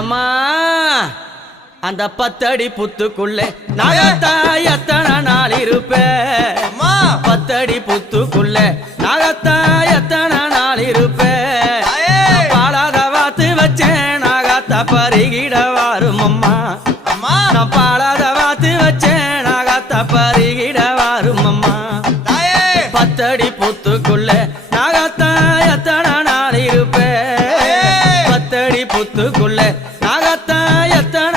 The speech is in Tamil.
எம்மா அந்த 10 அடி புத்துக்குள்ளே நாகத்தா எத்தனை நாள் இருப்பேன் 10 அடி புத்துக்குள்ளே நாகத்தா எத்தனை நாள் இருப்பேன் பாலாத வாத்து வச்சேன் நாகத்தா பருகிட வாரும் அம்மா நான் பாலாத வாத்து வச்சேன் நாகத்தா பருகிட வாரும் அம்மா 10 அடி புத்துக்குள்ளே நாகத்தா எத்தனை நாள் இருப்பேன் 10 அடி புத்துக்குள்ளே நாகத்தா எத்தனை